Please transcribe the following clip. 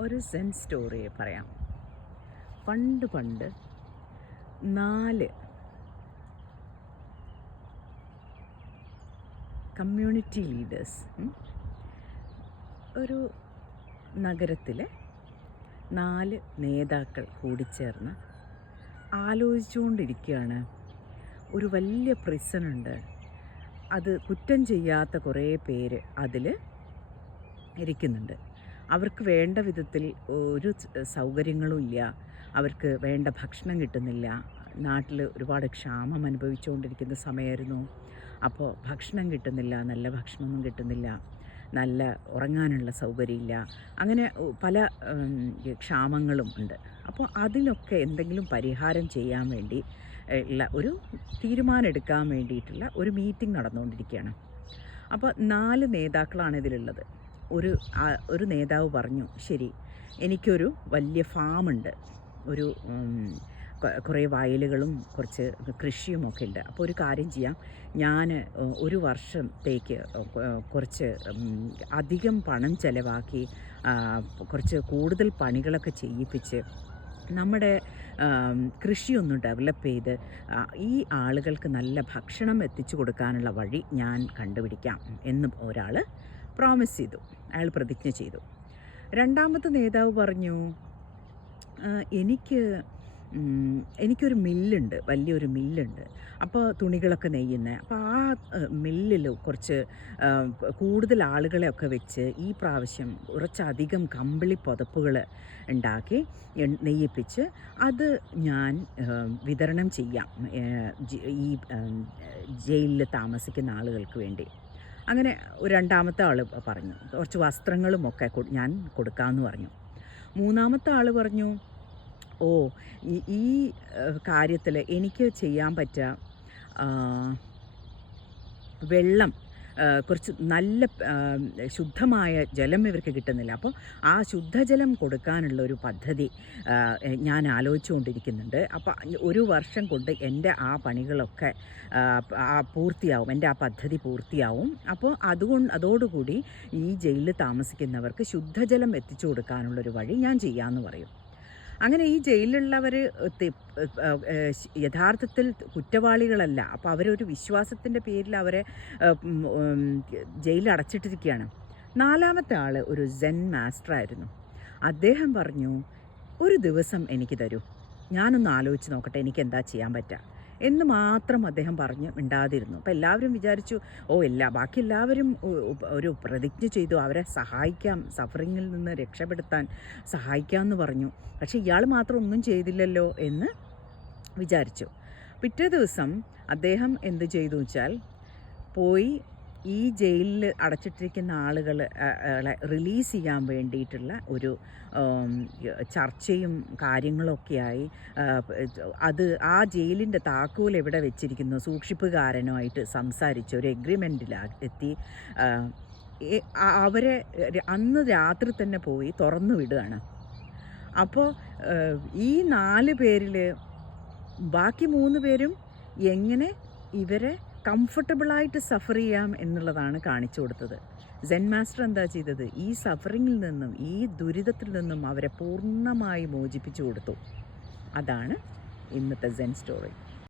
ഒരു സെൻ സ്റ്റോറി പറയാം. പണ്ട് പണ്ട് നാല് കമ്മ്യൂണിറ്റി ലീഡേഴ്സ് ഒരു നഗരത്തിലെ നാല് നേതാക്കൾ കൂടിച്ചേർന്ന് ആലോചിച്ചുകൊണ്ടിരിക്കുകയാണ്. ഒരു വലിയ പ്രിസണുണ്ട് അത് കുറ്റം ചെയ്യാത്ത കുറേ പേര് അതിൽ ഇരിക്കുന്നുണ്ട്. അവർക്ക് വേണ്ട വിധത്തിൽ ഒരു സൗകര്യങ്ങളും ഇല്ല. അവർക്ക് വേണ്ട ഭക്ഷണം കിട്ടുന്നില്ല. നാട്ടിൽ ഒരുപാട് ക്ഷാമം അനുഭവിച്ചുകൊണ്ടിരിക്കുന്ന സമയമായിരുന്നു അപ്പോൾ ഭക്ഷണം കിട്ടുന്നില്ല നല്ല ഭക്ഷണമൊന്നും കിട്ടുന്നില്ല നല്ല ഉറങ്ങാനുള്ള സൗകര്യമില്ല. അങ്ങനെ പല ക്ഷാമങ്ങളും ഉണ്ട്. അപ്പോൾ അതിനൊക്കെ എന്തെങ്കിലും പരിഹാരം ചെയ്യാൻ വേണ്ടി ഉള്ള ഒരു തീരുമാനം എടുക്കാൻ വേണ്ടിയിട്ടുള്ള ഒരു മീറ്റിംഗ് നടന്നുകൊണ്ടിരിക്കുകയാണ്. അപ്പോൾ നാല് നേതാക്കളാണ് ഇതിലുള്ളത്. ഒരു ഒരു നേതാവ് പറഞ്ഞു ശരി എനിക്കൊരു വലിയ ഫാമുണ്ട്. ഒരു കുറേ വയലുകളും കുറച്ച് കൃഷിയുമൊക്കെ ഉണ്ട്. അപ്പോൾ ഒരു കാര്യം ചെയ്യാം. ഞാൻ ഒരു വർഷത്തേക്ക് കുറച്ച് അധികം പണം ചിലവാക്കി കുറച്ച് കൂടുതൽ പണികളൊക്കെ ചെയ്യിപ്പിച്ച് നമ്മുടെ കൃഷിയൊന്നും ഡെവലപ്പ് ചെയ്ത് ഈ ആളുകൾക്ക് നല്ല ഭക്ഷണം എത്തിച്ചു കൊടുക്കാനുള്ള വഴി ഞാൻ കണ്ടുപിടിക്കാം എന്ന് ഒരാൾ പ്രോമിസ് ചെയ്തു. അയാൾ പ്രതിജ്ഞ ചെയ്തു. രണ്ടാമത്തെ നേതാവ് പറഞ്ഞു "ആ, എനിക്ക് എനിക്കൊരു മില്ലുണ്ട് വലിയൊരു മില്ലുണ്ട്. അപ്പോൾ തുണികളൊക്കെ നെയ്യുന്നത് അപ്പോൾ ആ മില്ലിൽ കുറച്ച് കൂടുതൽ ആളുകളെയൊക്കെ വെച്ച് ഈ പ്രാവശ്യം കുറച്ചധികം കമ്പിളി പുതപ്പുകൾ ഉണ്ടാക്കി നെയ്യിപ്പിച്ച് അത് ഞാൻ വിതരണം ചെയ്യാം ഈ ജയിലിൽ താമസിക്കുന്ന ആളുകൾക്ക് വേണ്ടി. അങ്ങനെ രണ്ടാമത്തെ ആൾ പറഞ്ഞു. കുറച്ച് വസ്ത്രങ്ങളും ഒക്കെ ഞാൻ കൊടുക്കാമെന്ന് പറഞ്ഞു. മൂന്നാമത്തെ ആൾ പറഞ്ഞു ഓ ഈ കാര്യത്തിൽ എനിക്ക് ചെയ്യാൻ പറ്റുക വെള്ളം കുറച്ച് നല്ല ശുദ്ധമായ ജലം ഇവർക്ക് കിട്ടുന്നില്ല. അപ്പോൾ ആ ശുദ്ധജലം കൊടുക്കാനുള്ള ഒരു പദ്ധതി ഞാൻ ആലോചിച്ചുകൊണ്ടിരിക്കുന്നുണ്ട്. അപ്പോൾ ഒരു വർഷം കൊണ്ട് എന്റെ ആ പണികളൊക്കെ ആ, പൂർത്തിയാവും. എന്റെ ആ പദ്ധതി പൂർത്തിയാവും. അപ്പോൾ അതുകൊണ്ട് അതോടുകൂടി ഈ ജയിലിൽ താമസിക്കുന്നവർക്ക് ശുദ്ധജലം എത്തിച്ചു കൊടുക്കാനുള്ളൊരു വഴി ഞാൻ ചെയ്യാമെന്ന് പറയും. അങ്ങനെ ഈ ജയിലിലുള്ളവർ യഥാർത്ഥത്തിൽ കുറ്റവാളികളല്ല. അപ്പോൾ അവരൊരു വിശ്വാസത്തിന്റെ പേരിൽ അവരെ ജയിലിൽ അടച്ചിട്ടിരിക്കുകയാണ് നാലാമത്തെ ആൾ ഒരു സെൻ മാസ്റ്റർ ആയിരുന്നു അദ്ദേഹം പറഞ്ഞു ഒരു ദിവസം എനിക്ക് തരൂ. ഞാനൊന്ന് ആലോചിച്ച് നോക്കട്ടെ എനിക്ക് എന്താ ചെയ്യാൻ പറ്റുക എന്ന് മാത്രം അദ്ദേഹം പറഞ്ഞ് മിണ്ടാതിരുന്നു. അപ്പോൾ എല്ലാവരും വിചാരിച്ചു ഓ എല്ലാ ബാക്കി എല്ലാവരും ഒരു പ്രതിജ്ഞ ചെയ്തു. അവരെ സഹായിക്കാം സഫറിങ്ങിൽ നിന്ന് രക്ഷപ്പെടുത്താൻ സഹായിക്കാം എന്ന് പറഞ്ഞു. പക്ഷേ ഇയാൾ മാത്രം ഒന്നും ചെയ്തില്ലല്ലോ എന്ന് വിചാരിച്ചു. പിറ്റേ ദിവസം അദ്ദേഹം എന്ത് ചെയ്തു വെച്ചാൽ പോയി ഈ ജയിലിൽ അടച്ചിട്ടിരിക്കുന്ന ആളുകൾ റിലീസ് ചെയ്യാൻ വേണ്ടിയിട്ടുള്ള ഒരു ചർച്ചയും കാര്യങ്ങളൊക്കെയായി. അത് ആ ജയിലിന്റെ താക്കോൽ എവിടെ വെച്ചിരിക്കുന്നു? സൂക്ഷിപ്പുകാരനുമായിട്ട് സംസാരിച്ച് ഒരു എഗ്രിമെന്റിൽ എത്തി. അവരെ അന്ന് രാത്രി തന്നെ പോയി തുറന്നു വിടുകയാണ്. അപ്പോൾ ഈ നാല് പേരിൽ ബാക്കി മൂന്ന് പേരും എങ്ങനെ ഇവരെ കംഫർട്ടബിളായിട്ട് സഫർ ചെയ്യാം എന്നുള്ളതാണ് കാണിച്ചു കൊടുത്തത്. സെൻ മാസ്റ്റർ എന്താ ചെയ്തത്? ഈ സഫറിങ്ങിൽ നിന്നും ഈ ദുരിതത്തിൽ നിന്നും അവരെ പൂർണമായി മോചിപ്പിച്ചു കൊടുത്തു. അതാണ് ഇന്നത്തെ സെൻ സ്റ്റോറി